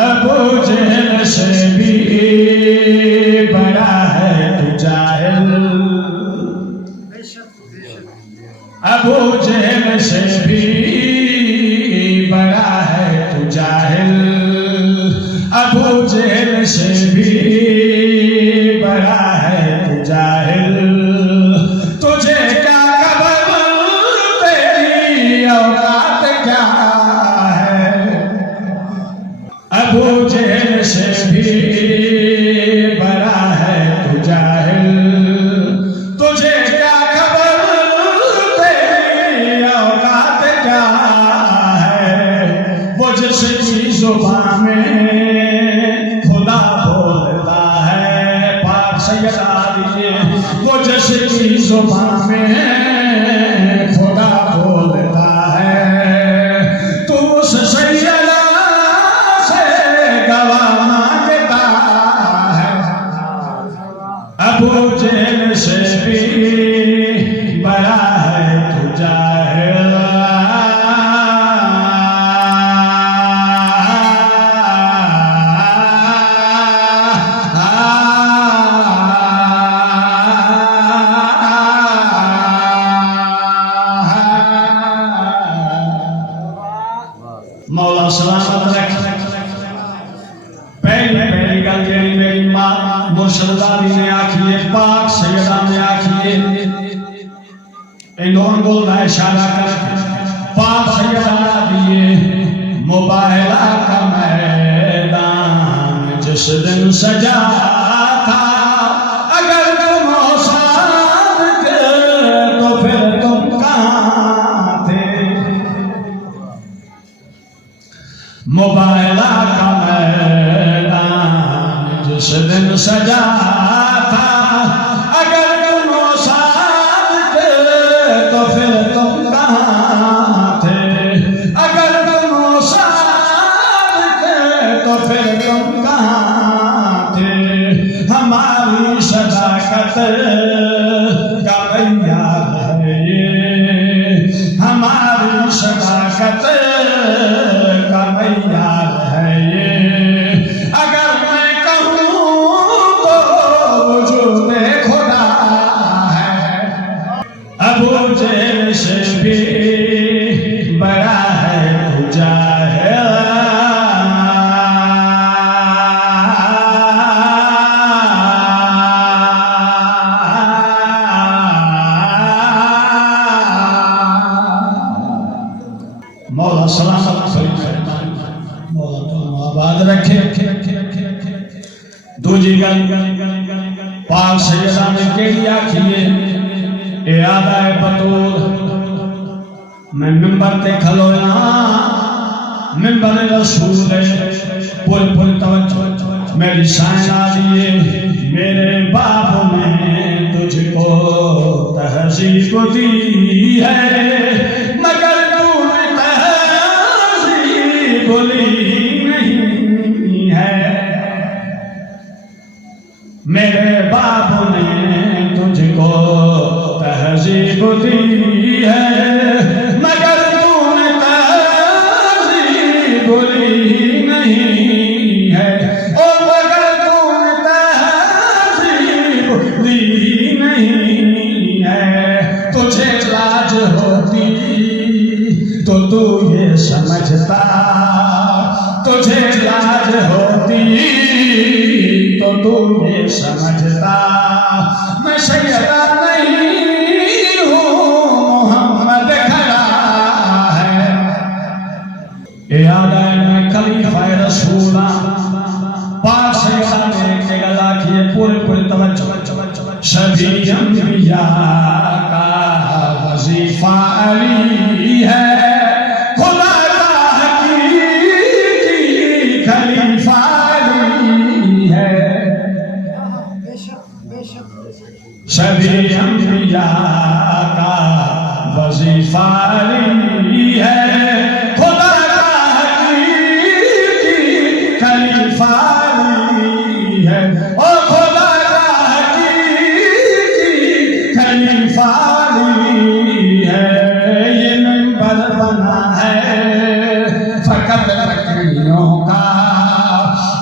अबू जहल से भी बड़ा है तू जाहिल, अबू जहल से भी बड़ा है तू जाहिल, अबू जहल से भी बड़ा है तू जाहिल। तुझे क्या खबर तेरी औकात क्या है, अबू जहल से भी बड़ा है तू जाहिल। तुझे क्या खबर तेरी औकात क्या है, वो जिसकी जुबान में खुदा बोलता है पाक सैयदा दिए, वो जिसकी जुबान में खुदा बोलता है, तू उस सैयदा से गवाह मांगता है। अबू जहल से भी बड़ा है तू जाहिल। मौला सलामत रख। पहली गल जेड़ी मेरी मां मुर्शदादी ने आखी है, पाक सैयदा ने आखी है, इंदौर बोलना इशारा कर पाक सैयदा दिए, मुबाहला का मैदान जिस दिन सजा था, अगर तुम हो सादिक तो फिर तुम कहां थे। मुबाहला का मैदान जिस दिन सजा था, अगर तुम हो सादिक तो फिर तुम कहां थे, अगर तुम हो सादिक तो फिर तुम कहां थे। हमारी सदाकत का मैयार है ये, हमारी सदाकत का मैयार है ये, अगर मैं कहूँ तो वजूदे खुदा है। अबू जहल से भी बड़ा है तू जाहिल। मौला सलामत मौला तो आबाद रखे। दूजी गल पाक सैयदा ने केड़ी आखी है, ए आदाए बतूल मैं मिंबर ते खलोया, मिंबर रसूल पुल पुल तवज्जो मेरी शान आ दिए, मेरे बाप ने तुझको तहजीब दी है, मगर तूने तहजीब ली नहीं है। मेरे बाप ने तुझको तहजीब दी है, मगर तूने तहजीब ली नहीं है। ओ मगर तूने तहजीब ली नहीं है। तुझे लाज होती तो तू ये समझता, तुझे लाज होती तो तू ये समझता, मैं सैयदा नहीं हूँ मोहम्मद खड़ा है। याद है मैं खलीफा रसूला पाक सैयदा ने एक गला किए पूरे पूरे तवज्जो सभी अंबिया का वजीफा अली है, खुदा का हकीकी खलीफा अली है। सभी अंबिया का वजीफा अली है, खुदा का हकीकी खलीफा अली है। ओ खुदा का हकीकी खलीफा अली है। ये मिंबर बना है फकत लकड़ियों का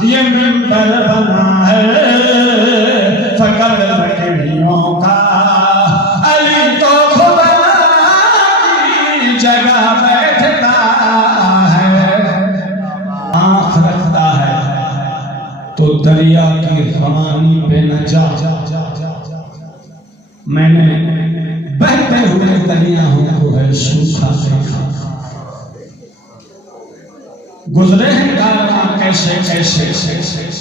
ये मिंबर बना है फकत लकड़ियों का। अली तो खुदा की जगह बैठता है, आँख रखता है तो दरिया की रवानी पे न जा। मैंने बहते हुए दरियाओं को है सूखा देखा, गुजरे हैं कारवां कैसे कैसे,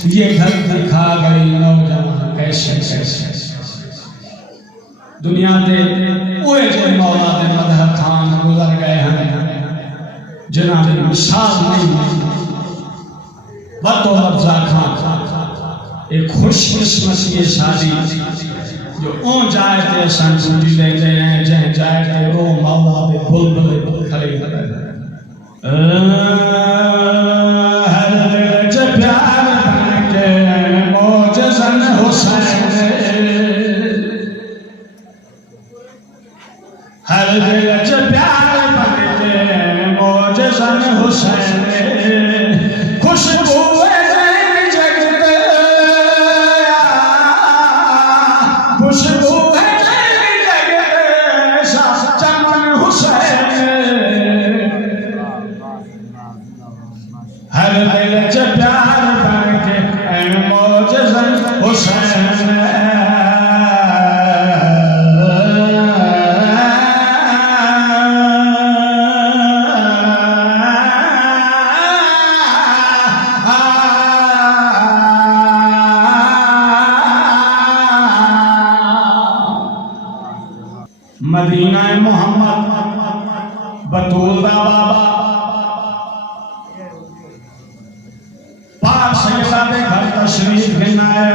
ये घर दिखा गई नौजवान कैसे कैसे। दुनिया दे ओए जो मौला दे मदह खान गुजर गए हैं जिन्हां दी मिसाल नहीं बतो अफजा खान। एक खुशकिस्मत ये शादी जो ओ जाए ते असां छुट्टी लेंदे हैं, जह जाए ते ओ मौला दे बुलबुल खड़े हर दिल च प्यार बन के मौजज़न हुसैन, हर दिल च प्यार बन के मौजज़न हुसैन। खुशबू खुशबू है चमन हुसैन, हर दिल च प्यार बन के मौजज़न हुसैन। मदीना मोहम्मद बतूल दा बाबा पाक सैयदा दे घर तशरीफ लाए।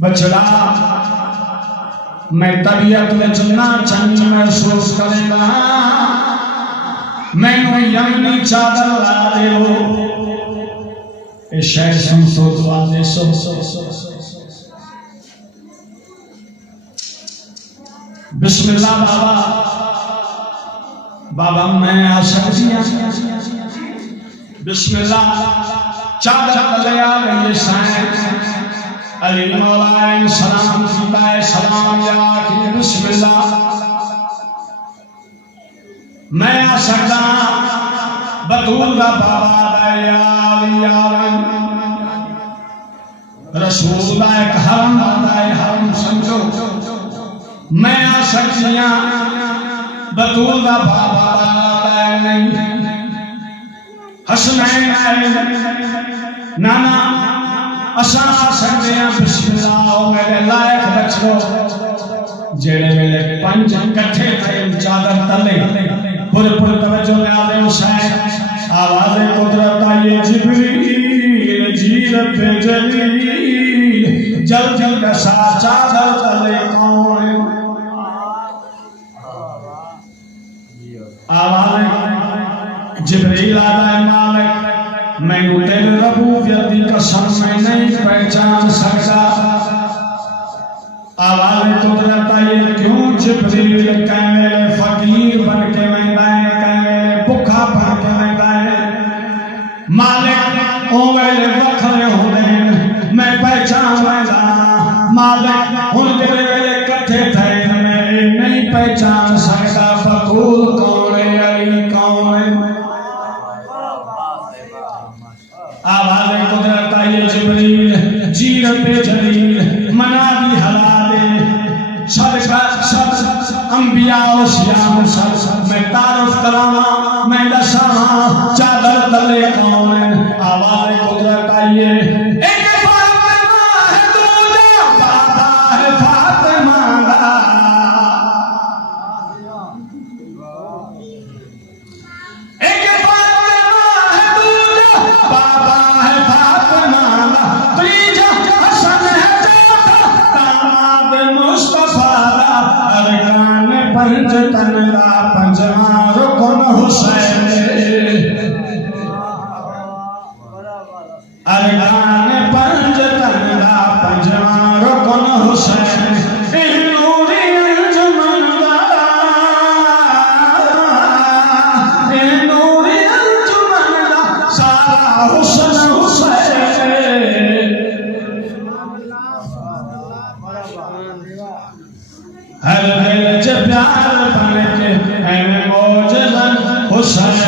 बछड़ा मैं तबीयत में जिन्ना चंगी महसूस करेगा, मैनू यमनी चादर ला दे शहर सुनसो दुआ दे सो बिस्मिल्लाह। बाबा बाबा मैं आशा बिस्मिल्लाह चादर ले आ गई साईं। अली मौला सलाम कीता सलाम या कि बिस्मिल्लाह। मैं आ सकदा बतूल दा बाबा रसूल दा एक हरम आता है, हरम समझो। मैं आ सकतियां बतूल दा बाबा नहीं। हसनैन आए नाना असा आ सकते हैं बिस्मिल्लाह मेरे लायक बचो। जेड़े मेरे पंज इकट्ठे थे चादर तले पूरे पूरे तवज्जो में आदे हुसैन आवाज़ कुदरत आई जिब्रील जीरत जलील जल जल का सा चादर तले कौन। आवाज़ जिब्रील आता है मालिक मैनू तेरे रबूबियत की कसम मैं नहीं पहचान सकता। आवाज़ कुदरत आई क्यों जिब्रील कहने फकीर बन के वैंदा है, कहने भुखा बन के वैंदा है। मालिक ओ वेले वखरे होंदे मैं पहचान वैंदा मालिक हुण तेरे वेले इकट्ठे थे मैं नहीं पहचान सकता। बतूल कौन है, अली कौन है। आवाज़ कुदरत आई जिब्रील जीरत जलील मनादी हला दे सब अंबिया उसियाम सब मैं तारुफ करावा मैं दसावा चादर तले कौन है। आवाज़ कुदरत आई है एक फातिमा है दूजा बाबा है फातिमा दा नूरी अंजुमन दा सारा हुसन हुसैन हर दिल च प्यार बन के ऐ मौजज़न हुसैन